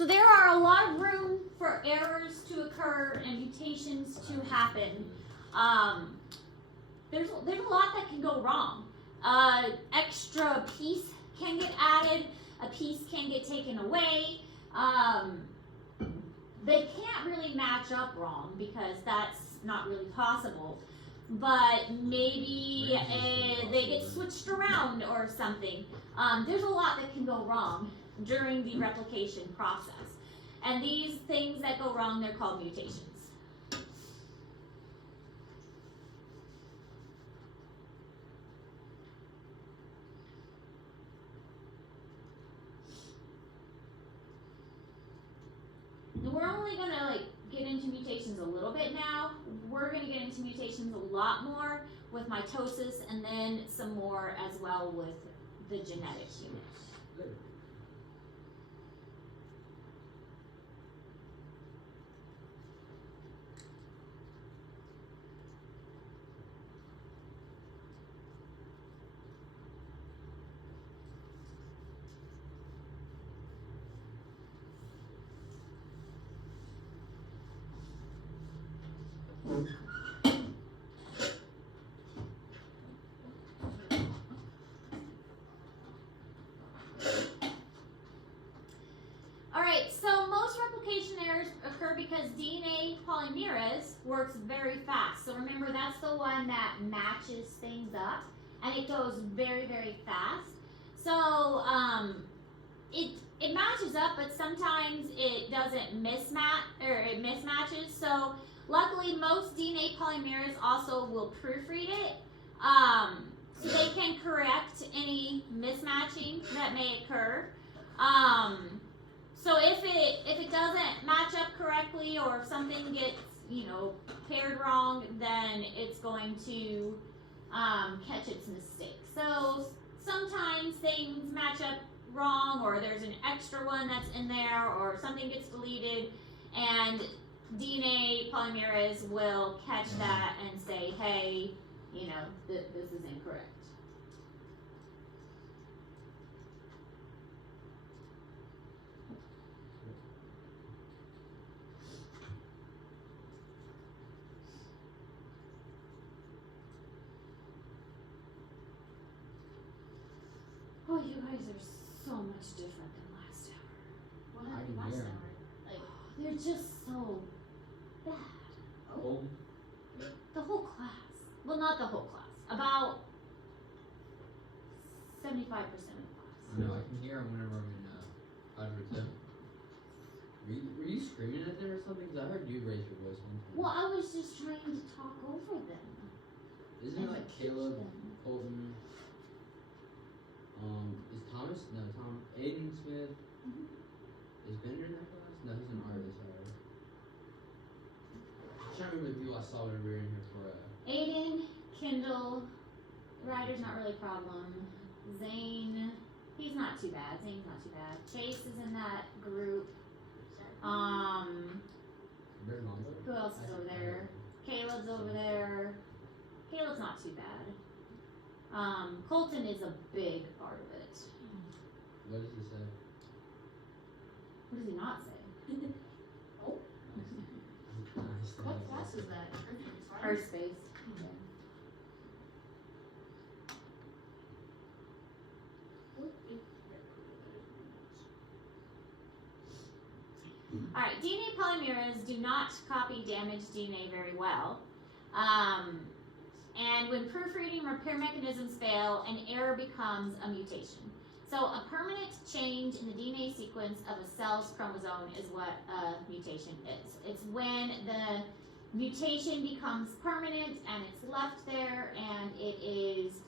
So there are a lot of room for errors to occur and mutations to happen. There's a lot that can go wrong. Extra piece can get added. A piece can get taken away. They can't really match up wrong because that's not really possible. But maybe they get switched around or something. There's a lot that can go wrong during the replication process. And these things that go wrong, they're called mutations. We're only gonna get into mutations a little bit now. We're gonna get into mutations a lot more with mitosis, and then some more as well with the genetic unit. Good. Alright, so most replication errors occur because DNA polymerase works very fast. So remember, that's the one that matches things up, and it goes very, very fast. So it matches up, but sometimes it doesn't mismatch, or it mismatches. So luckily, most DNA polymerase also will proofread it, so they can correct any mismatching that may occur. So if it doesn't match up correctly, or if something gets paired wrong, then it's going to catch its mistake. So sometimes things match up wrong, or there's an extra one that's in there, or something gets deleted, and DNA polymerase will catch that and say, hey, this is incorrect. Oh, you guys are so much different than last hour. What happened last hour? They're just so bad. Oh. The whole class. Well, not the whole class. About 75% of the class. No, I can hear them whenever I'm in class with them. Were you screaming at them or something? Because I heard you raise your voice one time. Well, I was just trying to talk over them. Isn't it like Caleb, Colton, is Thomas? No, Aiden Smith. Is Bender in that class? No, he's an artist, alright. I'm trying to remember the people I saw whenever we were in here for Aiden, Kendall, Ryder's not really a problem. Zane, he's not too bad. Zane's not too bad. Chase is in that group. Who else is over there? Caleb's over there. Caleb's not too bad. Colton is a big part of it. What does he say? What does he not say? Oh, what class is that? Earth space. Alright, DNA polymerase do not copy damaged DNA very well. And when proofreading repair mechanisms fail, an error becomes a mutation. So a permanent change in the DNA sequence of a cell's chromosome is what a mutation is. It's when the mutation becomes permanent and it's left there and it's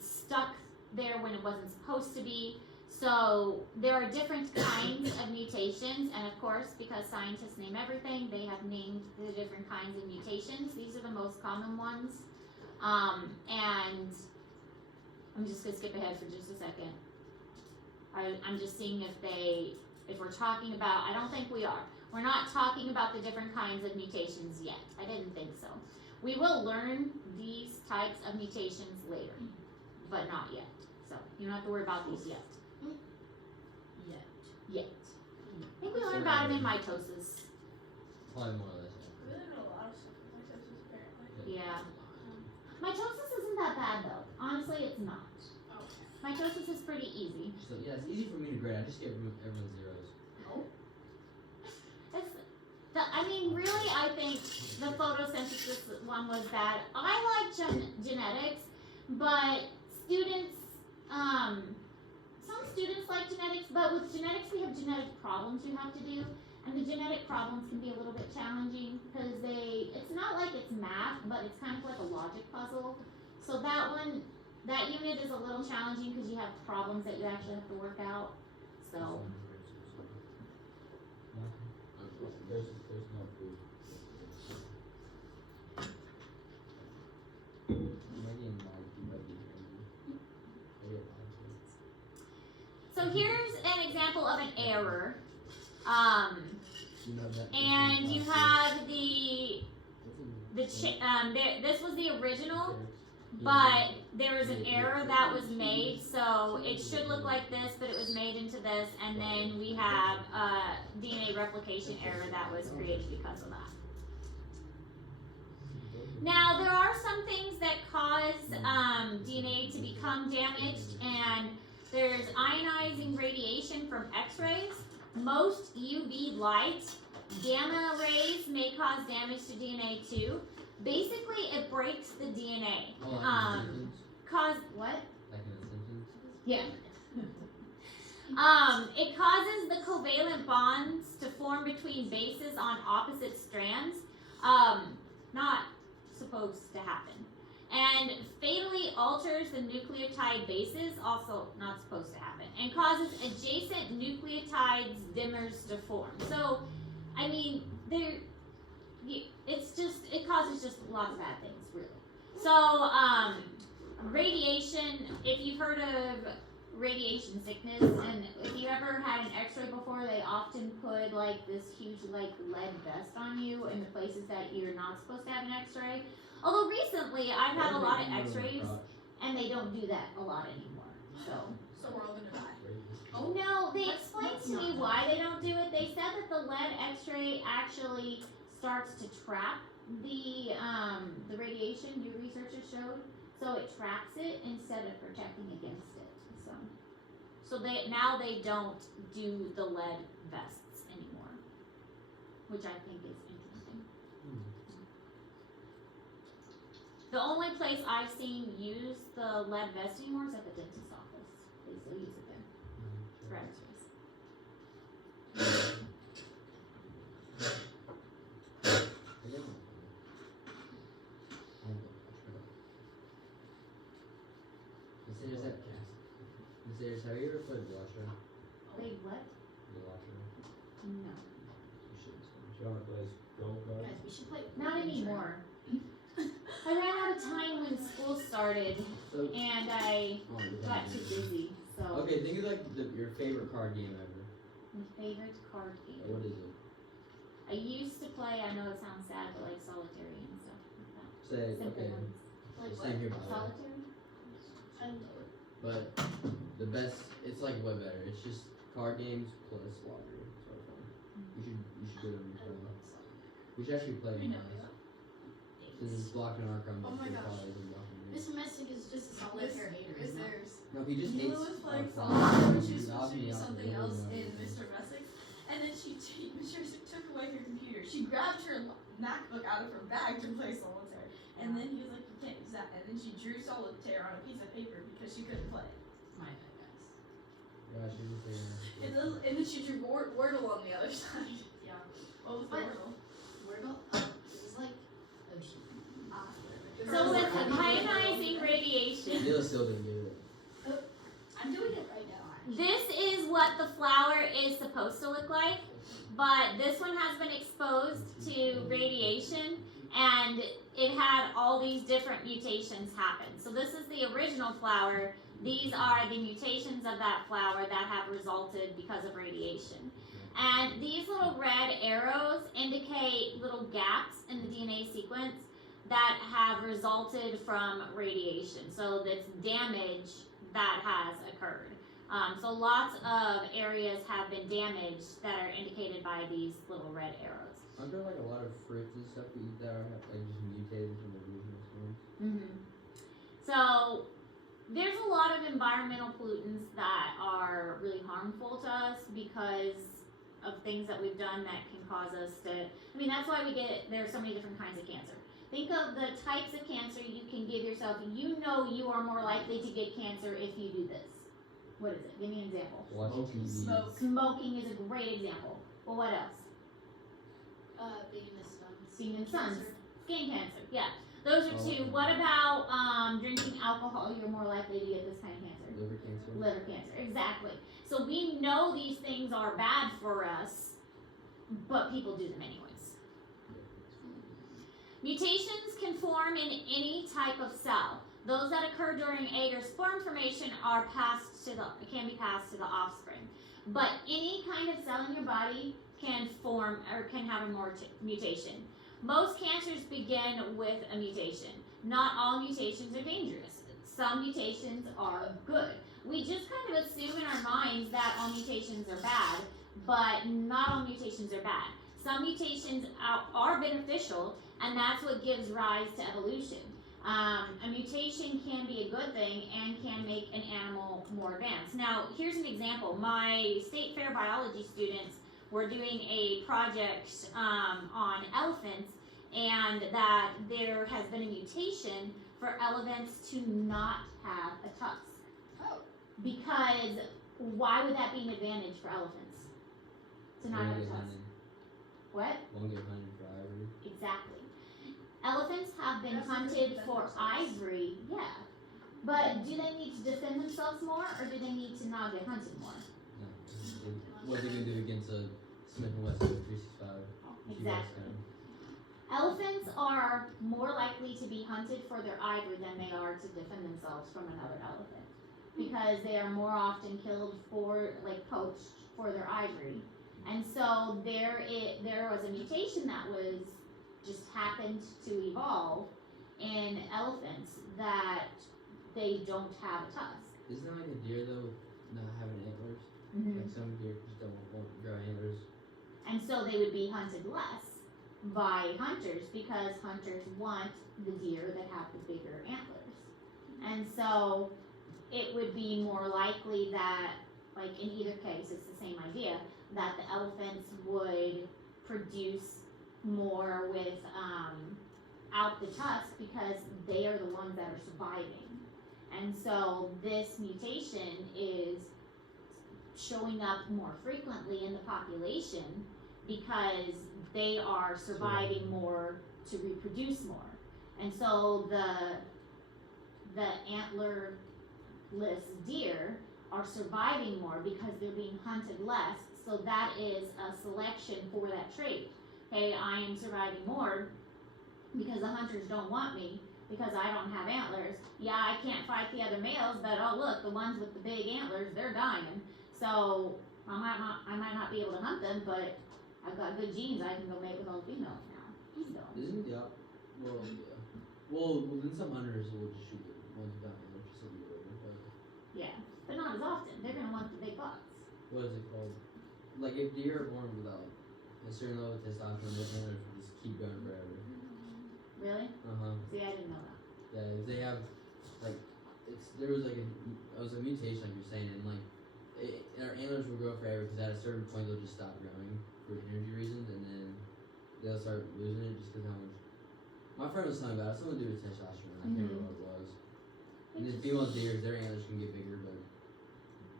stuck there when it wasn't supposed to be. So there are different kinds of mutations, and of course, because scientists name everything, they have named the different kinds of mutations. These are the most common ones. And I'm just gonna skip ahead for just a second. I'm just seeing if we're talking about, I don't think we are. We're not talking about the different kinds of mutations yet. I didn't think so. We will learn these types of mutations later, but not yet. So you don't have to worry about these yet. Yet. about them in mitosis. Probably more or less. We learned a lot of stuff with mitosis apparently. Yeah. Mitosis isn't that bad though. Honestly, it's not. Okay. Mitosis is pretty easy. So yeah, it's easy for me to grade. I just give everyone zeros. Really, I think the photosynthesis one was bad. I like genetics, but students, some students like genetics, but with genetics we have genetic problems you have to do, and the genetic problems can be a little bit challenging because it's not like it's math, but it's kind of like a logic puzzle. So that unit is a little challenging because you have problems that you actually have to work out. So. There's no food. So here's an example of an error. And you have this was the original, but there was an error that was made, so it should look like this, but it was made into this, and then we have a DNA replication error that was created because of that. Now, there are some things that cause DNA to become damaged, and there's ionizing radiation from X-rays, most UV light, gamma rays may cause damage to DNA too. Basically, it breaks the DNA. Cause what? Like in The Simpsons? Yeah. It causes the covalent bonds to form between bases on opposite strands. Not supposed to happen. And fatally alters the nucleotide bases, also not supposed to happen. And causes adjacent nucleotides dimmers to form. So, I mean, it causes just lots of bad things, really. So, radiation, if you've heard of radiation sickness, and if you ever had an x-ray before, they often put like this huge like lead vest on you in the places that you're not supposed to have an x-ray. Although recently, I've had a lot of x-rays, and they don't do that a lot anymore, so. So we're all gonna die. Oh no, they explained to me why they don't do it. They said that the lead x-ray actually starts to trap the radiation your researchers showed. So it traps it instead of protecting against it. So now they don't do the lead vests anymore, which I think is interesting. The only place I've seen use the lead vest anymore is at the dentist's office. They still use it there for x-rays. Have you ever played Velotra? Wait, what? Velotra? No. You should. John plays golf card. Guys, we should play. Not anymore. I ran out of time when school started, So, and I got too busy. So okay, think of like your favorite card game ever. my favorite card Like, game. what is it? I used to play. I know it sounds sad, but like solitary and stuff like that. Say, Simple okay. ones. Like Same here, by the way. Solitary. But the best, it's like way better. It's just card games plus lottery. It's so fun. You should do it on your phone. We should actually play. We know, Since it's blocking our crumb. Oh my gosh. Miss Messick is just a solitaire hater. Is theirs? No, he just hates. Mila was playing our solitaire when phone. she was He's supposed to off do me off something the else other in one. Mr. Messick, and then Mr. Messick took away her computer. She grabbed her MacBook out of her bag to play solitaire, and then he was like, "You can't use that." And then she drew solitaire on a piece of paper because she couldn't play. My bad, guys. Gosh, you just say And then she drew Wordle on the other side. Yeah. What was the What? Wordle? Wordle? It was like ocean. So with ionizing radiation, Neil still didn't get it. I'm doing it right now, actually. this is what the flower is supposed to look like, but this one has been exposed to radiation, and it had all these different mutations happen. So this is the original flower. These are the mutations of that flower that have resulted because of radiation. And these little red arrows indicate little gaps in the DNA sequence that have resulted from radiation. So that's damage that has occurred So lots of areas have been damaged that are indicated by these little red arrows. Aren't there like a lot of fruits and stuff we eat that are like just mutated from the original forms? So there's a lot of environmental pollutants that are really harmful to us because of things that we've done that can cause us to, I mean, that's why there are so many different kinds of cancer. Think of the types of cancer you can give yourself. You know you are more likely to get cancer if you do this. What is it? Give me an example. Watching TV. Smoke. Smoking is a great example. Well, what else? Being in the sun. Being in the sun. Cancer. Skin cancer. Yeah. Those are two. Oh. What about drinking alcohol? You're more likely to get this kind of cancer. Liver cancer. Liver cancer. Exactly. So we know these things are bad for us, but people do them anyways. Mutations can form in any type of cell. Those that occur during egg or sperm formation can be passed to the offspring. But any kind of cell in your body can form or can have a mutation. Most cancers begin with a mutation. Not all mutations are dangerous. Some mutations are good. We just kind of assume in our minds that all mutations are bad, but not all mutations are bad. Some mutations are beneficial, and that's what gives rise to evolution. A mutation can be a good thing and can make an animal more advanced. Now, here's an example. My state fair biology students were doing a project on elephants, and that there has been a mutation for elephants to not have a tusk. Oh. Because why would that be an advantage for elephants? To not have a tusk. What? Won't get hunted for ivory. Exactly. Elephants have been That's hunted good for defense. ivory, yeah. But do they need to defend themselves more, or do they need to not get hunted more? No. What are they gonna do against a Smith & Wesson 365? Exactly. Elephants are more likely to be hunted for their ivory than they are to defend themselves from another elephant, because they are more often killed poached for their ivory. And so there was a mutation that was just happened to evolve in elephants that they don't have a tusk. Isn't that like a deer though, with not having antlers? Like some deer just don't want to grow antlers. And so they would be hunted less by hunters because hunters want the deer that have the bigger antlers. And so it would be more likely that, like in either case, it's the same idea, that the elephants would produce more without the tusk because they are the ones that are surviving. And so this mutation is showing up more frequently in the population because they are surviving more to reproduce more. And so the antlerless deer are surviving more because they're being hunted less. So that is a selection for that trait. Hey, I am surviving more because the hunters don't want me because I don't have antlers. Yeah, I can't fight the other males, but oh look, the ones with the big antlers, they're dying. So I might not be able to hunt them, but I've got good genes. I can go mate with all females now. So. Isn't the well, yeah. Well, then some hunters will just shoot the ones without antlers just so they get over. Yeah, but not as often. They're gonna want the big bucks. What is it called? Like if deer are born without like a certain level of testosterone, their antlers will just keep going forever. Really? See, I didn't know that. Yeah, if they have like there was like a mutation like you're saying, and like our antlers will grow forever because at a certain point they'll just stop growing for energy reasons, and then they'll start losing it just because how much. My friend was telling me about it. Something to do with testosterone. I can't remember what it was. And then female deers, their antlers can get bigger, but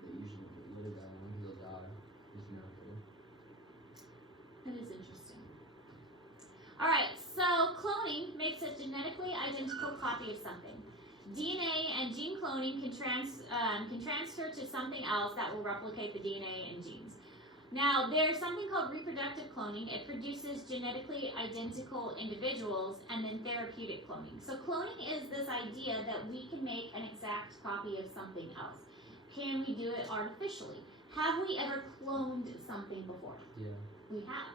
they usually don't live that long because they'll die just naturally. That is interesting. Alright, so cloning makes a genetically identical copy of something. DNA and gene cloning can transfer to something else that will replicate the DNA and genes. Now, there's something called reproductive cloning. It produces genetically identical individuals, and then therapeutic cloning. So cloning is this idea that we can make an exact copy of something else. Can we do it artificially? Have we ever cloned something before? Yeah. We have.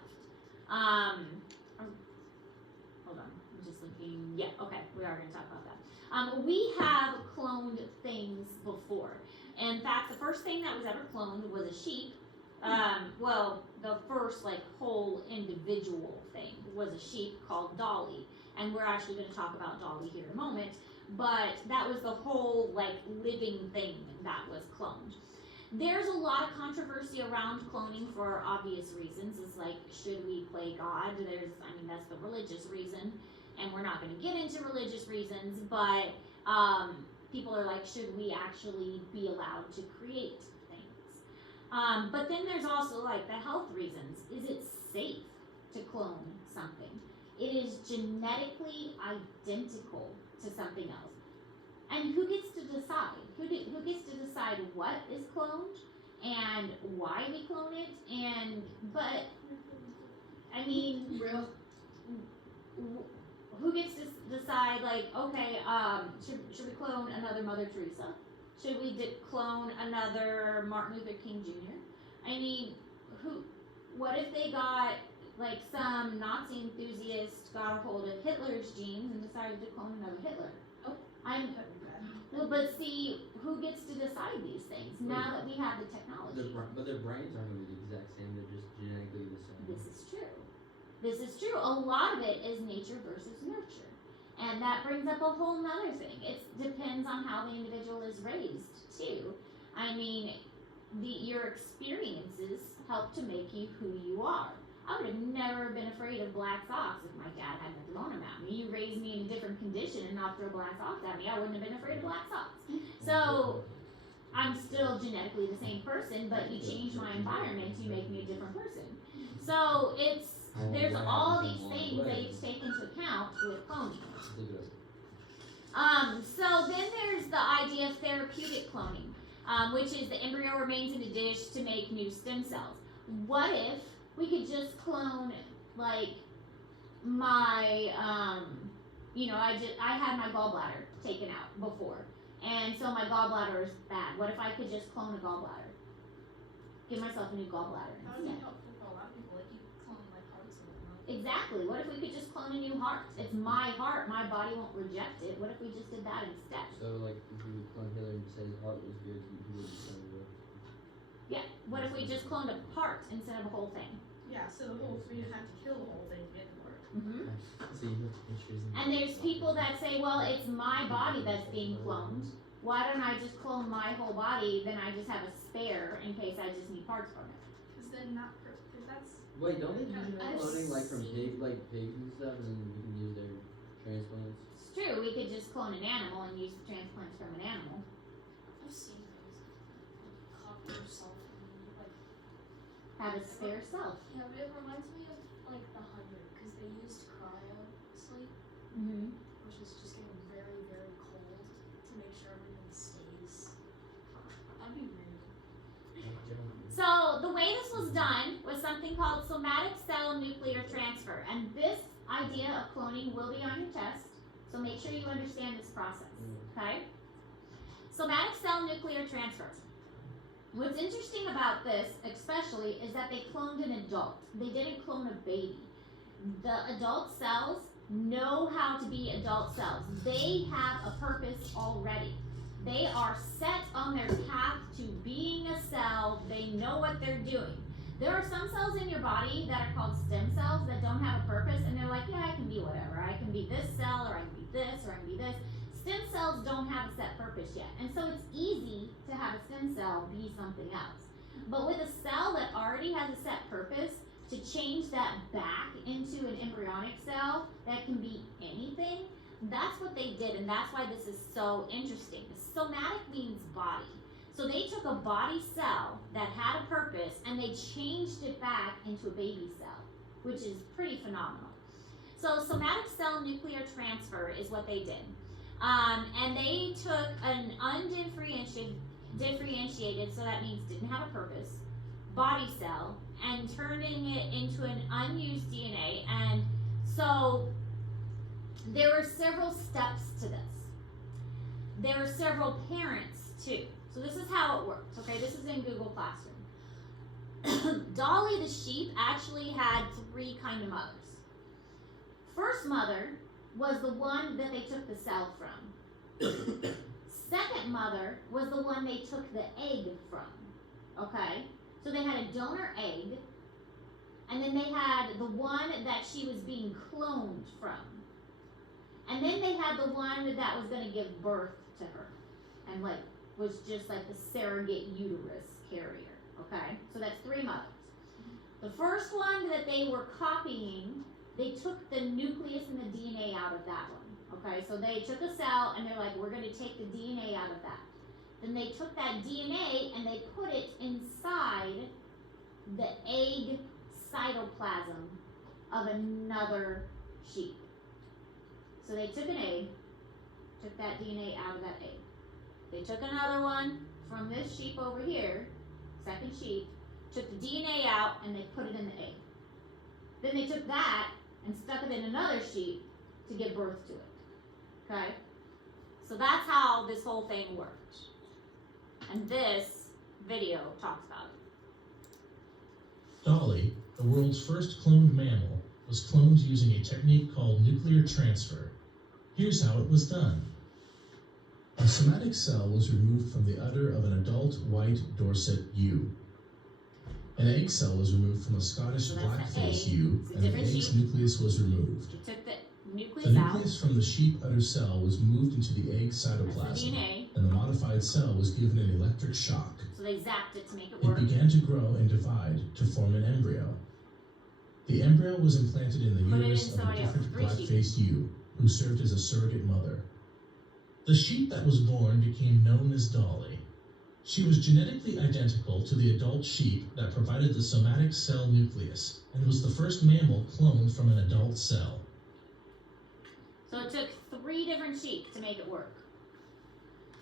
Hold on, I'm just looking. Yeah, okay, we are going to talk about that. We have cloned things before. In fact, the first thing that was ever cloned was a sheep. Well, the first like whole individual thing was a sheep called Dolly, and we're actually going to talk about Dolly here in a moment. But that was the whole like living thing that was cloned. There's a lot of controversy around cloning for obvious reasons. It's like, should we play God? That's the religious reason, and we're not going to get into religious reasons, but people are like, should we actually be allowed to create things? But then there's also like the health reasons. Is it safe to clone something? It is genetically identical to something else. And who gets to decide? Who gets to decide what is cloned and why we clone it? But I mean, Real. who gets to decide? Like, okay, should we clone another Mother Teresa? Should we clone another Martin Luther King Jr.? I mean, what if they got like some Nazi enthusiast got a hold of Hitler's genes and decided to clone another Hitler? That'd be bad. Well, but see, who gets to decide these things now that we have the technology? But their brains aren't going to be the exact same. They're just genetically the same. This is true. This is true. A lot of it is nature versus nurture. And that brings up a whole nother thing. It depends on how the individual is raised, too. I mean, your experiences help to make you who you are. I would have never been afraid of black socks if my dad hadn't thrown them at me. You raised me in a different condition and not throw black socks at me, I wouldn't have been afraid of black socks. So, I'm still genetically the same person, but you change my environment, you make me a different person. So, there's all these things that you take into account with cloning. So then there's the idea of therapeutic cloning, which is the embryo remains in a dish to make new stem cells. What if we could just clone, like, my, I had my gallbladder taken out before, and so my gallbladder is bad. What if I could just clone a gallbladder? Give myself a new gallbladder That would be instead. helpful for a lot of people, like you clone like hearts and whatnot. Exactly. What if we could just clone a new heart? It's my heart. My body won't reject it. What if we just did that instead? So, like, if you clone Hitler and said his heart was good, he would just clone it. Yeah. What if we just cloned a part instead of a whole thing? Yeah, so we didn't have to kill the whole thing to get it to work. Mm-hmm. So you have pictures. And there's people that say, well, it's my body that's being cloned. Why don't I just clone my whole body? Then I just have a spare in case I just need parts from it. Because then because that's, Wait, don't they do genetic I've cloning like from seen- pigs and stuff, and then we can use their transplants? It's true. We could just clone an animal and use the transplants from an animal. I've seen those. Like, copy yourself and like. Have a spare self. Yeah, but it reminds me of like The 100 because they used cryo sleep, Mm-hmm. which is just getting very, very cold to make sure everything stays. That'd be weird. So the way this was done was something called somatic cell nuclear transfer, and this idea of cloning will be on your test. So make sure you understand this process. Okay? Somatic cell nuclear transfer. What's interesting about this, especially, is that they cloned an adult. They didn't clone a baby. The adult cells know how to be adult cells. They have a purpose already. They are set on their path to being a cell. They know what they're doing. There are some cells in your body that are called stem cells that don't have a purpose, and they're like, yeah, I can be whatever. I can be this cell, or I can be this, or I can be this. Stem cells don't have a set purpose yet, and so it's easy to have a stem cell be something else. But with a cell that already has a set purpose, to change that back into an embryonic cell that can be anything, that's what they did, and that's why this is so interesting. Somatic means body. So they took a body cell that had a purpose and they changed it back into a baby cell, which is pretty phenomenal. So somatic cell nuclear transfer is what they did. And they took an undifferentiated, so that means didn't have a purpose, body cell, and turning it into an unused DNA. And so there were several steps to this. There were several parents too. So this is how it works, okay? This is in Google Classroom. Dolly the sheep actually had 3 kind of mothers. First mother was the one that they took the cell from. second mother was the one they took the egg from. Okay? So they had a donor egg, and then they had the one that she was being cloned from. And then they had the one that was going to give birth to her, and like was just like the surrogate uterus carrier. Okay? So that's 3 mothers. The first one that they were copying, they took the nucleus and the DNA out of that one. Okay, so they took a cell and they're like, we're going to take the DNA out of that. Then they took that DNA and they put it inside the egg cytoplasm of another sheep. So they took an egg, took that DNA out of that egg. They took another one from this sheep over here, second sheep, took the DNA out and they put it in the egg. Then they took that and stuck it in another sheep to give birth to it. Okay? So that's how this whole thing worked. And this video talks about it. Dolly, the world's first cloned mammal, was cloned using a technique called nuclear transfer. Here's how it was done. A somatic cell was removed from the udder of an adult white Dorset ewe. An egg cell was removed from a Scottish So that's the blackface egg. ewe, It's a and the different egg's sheep. nucleus was removed. They took the The nucleus out. nucleus from the sheep udder cell was moved into the egg That's the cytoplasm, DNA. and the modified cell was given an electric shock. So they zapped it to make it It work. began to grow and divide to form an embryo. The embryo was implanted in the Put it in uterus of a somebody else. different 3 sheep. black-faced ewe, who served as a surrogate mother. The sheep that was born became known as Dolly. She was genetically identical to the adult sheep that provided the somatic cell nucleus, and was the first mammal cloned from an adult cell. So it took 3 different sheep to make it work.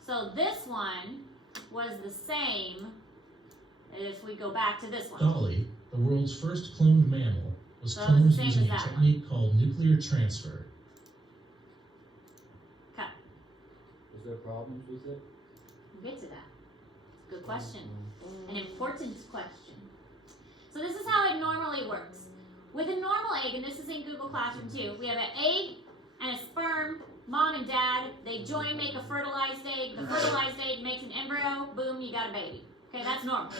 So this one was the same if we go back to this one. Dolly, the world's first cloned mammal, was So it was the cloned same using as a that technique called nuclear transfer. Is there problems with it? We'll get to that. Good question. An important question. So this is how it normally works. With a normal egg, and this is in Google Classroom too, we have an egg and a sperm, mom and dad, they join, make a fertilized egg. The fertilized egg makes an embryo, boom, you got a baby. Okay, that's normal.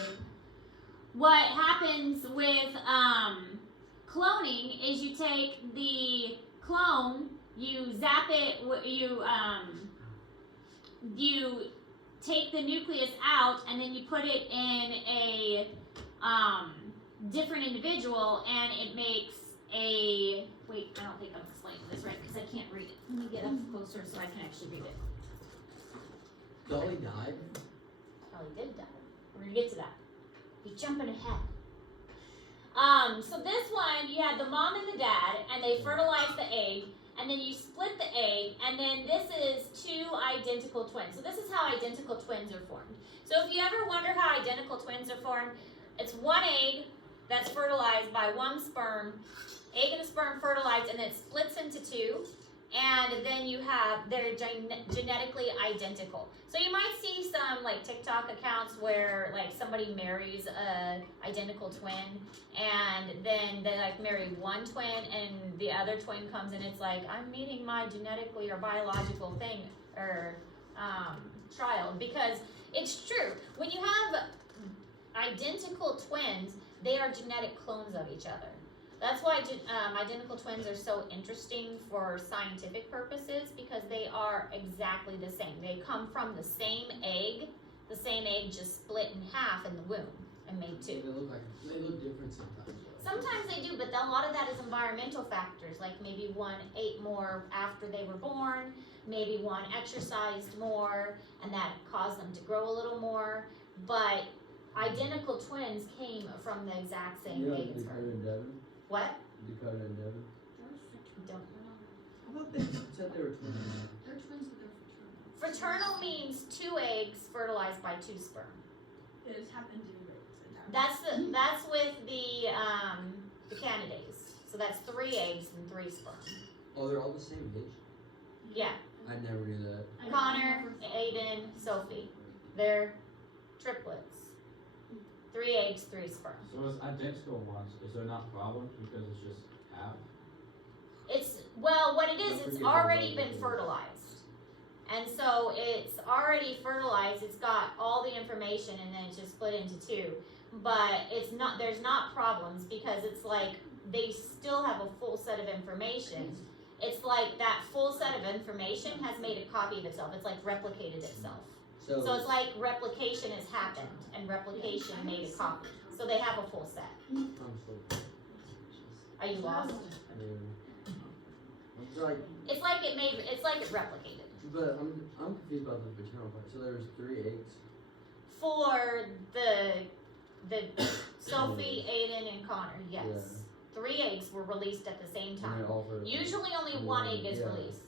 What happens with cloning is you take the clone, you zap it, you take the nucleus out, and then you put it in a different individual, and it makes a, wait, I don't think I'm explaining this right because I can't read it. Let me get up closer so I can actually read it. Dolly died. Oh, he did die. We're gonna get to that. He's jumping ahead. So this one, you had the mom and the dad, and they fertilized the egg, and then you split the egg, and then this is 2 identical twins. So this is how identical twins are formed. So if you ever wonder how identical twins are formed, it's 1 egg that's fertilized by 1 sperm, egg and a sperm fertilized, and then it splits into 2, and then you have, they're genetically identical. So you might see some like TikTok accounts where like somebody marries a identical twin, and then they like marry 1 twin, and the other twin comes and it's like, I'm meeting my genetically or biological thing or child, because it's true. When you have identical twins, they are genetic clones of each other. That's why identical twins are so interesting for scientific purposes, because they are exactly the same. They come from the same egg just split in half in the womb and made 2. They look different sometimes. Though. Sometimes they do, but a lot of that is environmental factors, like maybe one ate more after they were born, maybe one exercised more, and that caused them to grow a little more, but identical twins came from the exact same You know, egg and Dakota sperm. and Devon? What? Dakota and Devon? Don't know. I thought they said they were twins. They're twins, but they're fraternal. Fraternal means 2 eggs fertilized by 2 sperm. It just happened to be right. That's with the Canidaes. So that's 3 eggs and 3 sperm. Oh, they're all the same age? Yeah. I never knew that. Connor, Aiden, Sophie. They're triplets. 3 eggs, 3 sperm. So it's identical ones, is there not problems because it's just half? It's, well, what it is, Don't it's forget already about been that. fertilized. And so it's already fertilized, it's got all the information, and then it's just split into two. But it's not, there's not problems, because it's like, they still have a full set of information. It's like that full set of information has made a copy of itself, it's like replicated itself. So it's like replication has happened, and replication made a copy. So they have a full set. I'm still, Are you lost? I'm like, It's like it replicated. but I'm confused about the paternal part. So there was 3 eggs. For the Sophie, Aiden, and Connor, yes. Yeah. 3 eggs were released at the same And time. they're all fertilized. Usually only 1 egg is Yeah. released.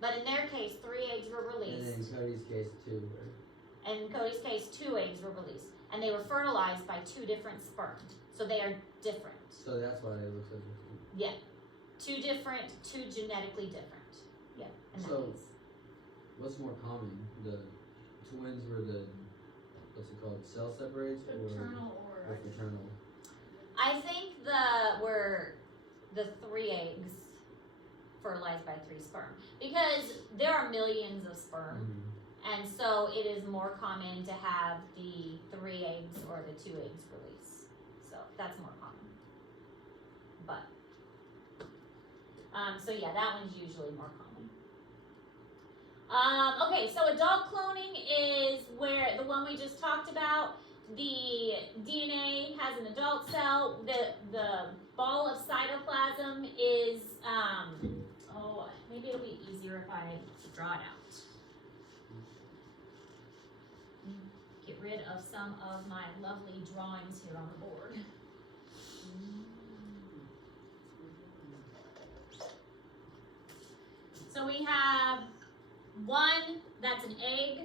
But in their case, 3 eggs were And then released. in Cody's case, 2 were. And in Cody's case, 2 eggs were released. And they were fertilized by 2 different sperm. So they are different. So that's why it looks so different. Yeah. 2 different, 2 genetically different. Yeah, in that So- case. What's more common? The twins were the, what's it called, cell separates Paternal or fraternal? I think were the 3 eggs fertilized by 3 sperm. Because there are millions of sperm. Mm-hmm. And so it is more common to have the 3 eggs or the 2 eggs release. So that's more common. But, so yeah, that one's usually more common. Okay, so adult cloning is where the one we just talked about, the DNA has an adult cell, the ball of cytoplasm is, maybe it'll be easier if I draw it out. Get rid of some of my lovely drawings here on the board. So we have one that's an egg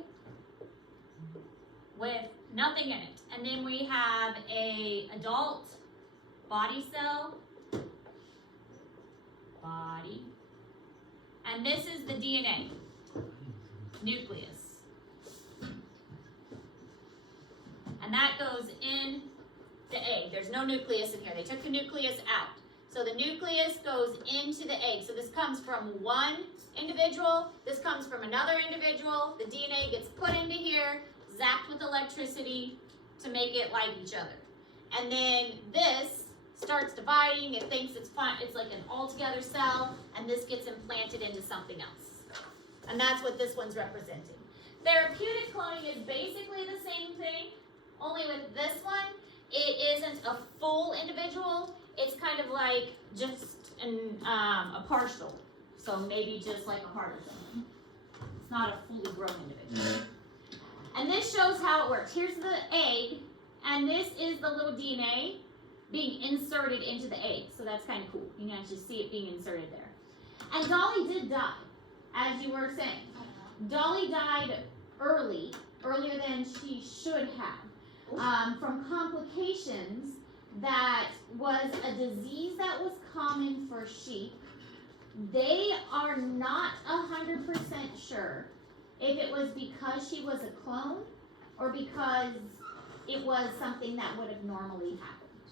with nothing in it. And then we have a adult body cell. Body. And this is the DNA. Nucleus. And that goes in the egg. There's no nucleus in here. They took the nucleus out. So the nucleus goes into the egg. So this comes from one individual. This comes from another individual. The DNA gets put into here, zapped with electricity to make it like each other. And then this starts dividing. It thinks it's fine. It's like an all-together cell. And this gets implanted into something else. And that's what this one's representing. Therapeutic cloning is basically the same thing. Only with this one, it isn't a full individual. It's kind of like just a partial. So maybe just like a heart or something. It's not a fully grown individual. And this shows how it works. Here's the egg, and this is the little DNA being inserted into the egg. So that's kind of cool. You can actually see it being inserted there. And Dolly did die, as you were saying. Dolly died earlier than she should have. From complications that was a disease that was common for sheep. They are not 100% sure if it was because she was a clone or because it was something that would have normally happened.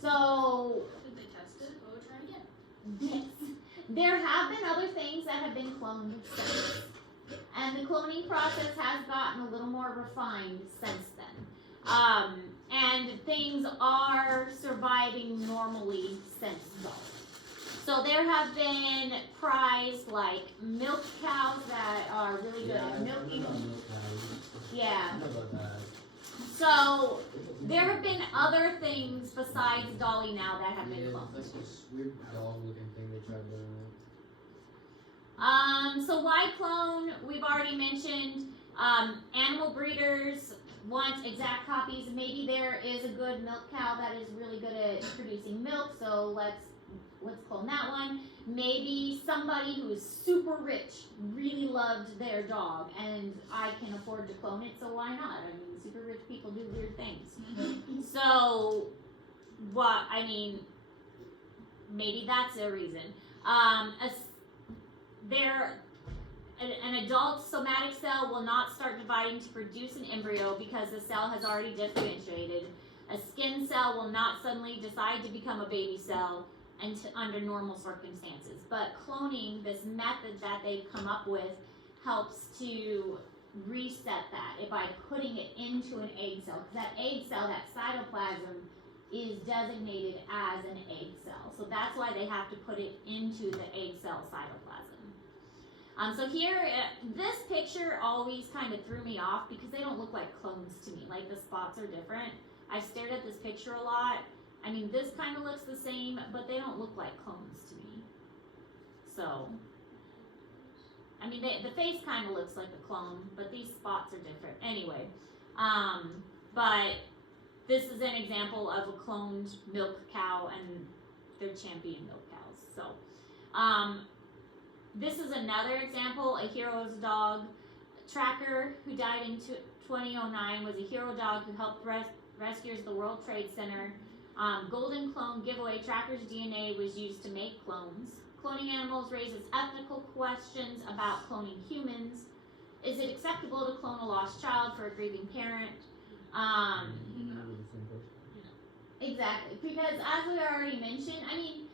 So, Did they test it? Well, we'll try again. yes, there have been other things that have been cloned since. And the cloning process has gotten a little more refined since then. And things are surviving normally since Dolly. So there have been prized like milk cows that are really good at milking. Yeah. I know about that. So there have been other things besides Dolly now that have been Yeah, cloned. it's like this weird dog-looking thing they tried doing. So why clone? We've already mentioned. Animal breeders want exact copies. Maybe there is a good milk cow that is really good at producing milk, so let's clone that one. Maybe somebody who is super rich really loved their dog, and I can afford to clone it, so why not? I mean, super rich people do weird things. So, maybe that's a reason. An adult somatic cell will not start dividing to produce an embryo because the cell has already differentiated. A skin cell will not suddenly decide to become a baby cell under normal circumstances. But cloning, this method that they've come up with, helps to reset that by putting it into an egg cell, because that egg cell, that cytoplasm, is designated as an egg cell. So that's why they have to put it into the egg cell cytoplasm. So here, this picture always kind of threw me off because they don't look like clones to me. Like, the spots are different. I've stared at this picture a lot. I mean, this kind of looks the same, but they don't look like clones to me. So, I mean, the face kind of looks like a clone, but these spots are different. Anyway, but this is an example of a cloned milk cow, and they're champion milk cows. So, this is another example, a hero's dog. Tracker, who died in 2009, was a hero dog who helped rescuers the World Trade Center. Golden clone giveaway. Tracker's DNA was used to make clones. Cloning animals raises ethical questions about cloning humans. Is it acceptable to clone a lost child for a grieving parent? Exactly, because as we already mentioned, I mean,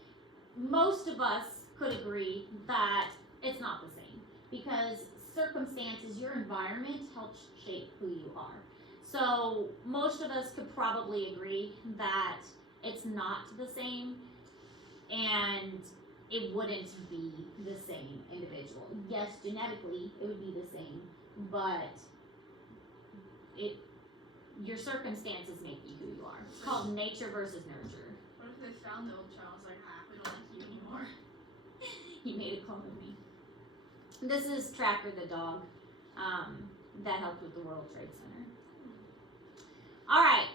most of us could agree that it's not the same, because circumstances, your environment helps shape who you are. So most of us could probably agree that it's not the same, and it wouldn't be the same individual. Yes, genetically it would be the same, but your circumstances make you who you are. It's called nature versus nurture. What if they found the old child and was like, we don't like you anymore? You made a clone of me. This is Tracker the dog that helped with the World Trade Center. All right,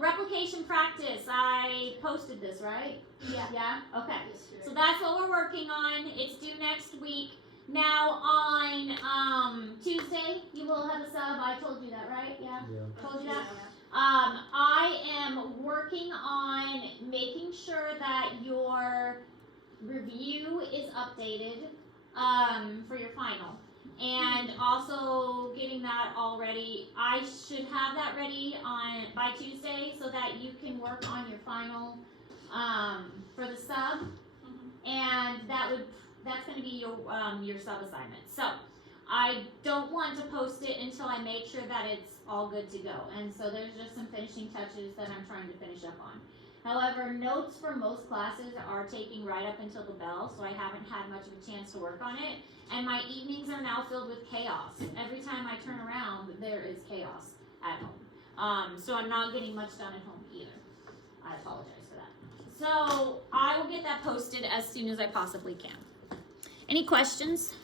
replication practice. I posted this, right? Yeah. Yeah? Okay. Yes, So that's what we're working on. It's due next week. Now on Tuesday, you will have a sub. I told you that, right? Yeah? Told you that? I am working on making sure that your review is updated for your final. And also getting that all ready. I should have that ready by Tuesday so that you can work on your final for the sub. And that's going to be your sub assignment. So I don't want to post it until I make sure that it's all good to go. And so there's just some finishing touches that I'm trying to finish up on. However, notes for most classes are taking right up until the bell, so I haven't had much of a chance to work on it. And my evenings are now filled with chaos. Every time I turn around, there is chaos at home. So I'm not getting much done at home either. I apologize for that. So I will get that posted as soon as I possibly can. Any questions?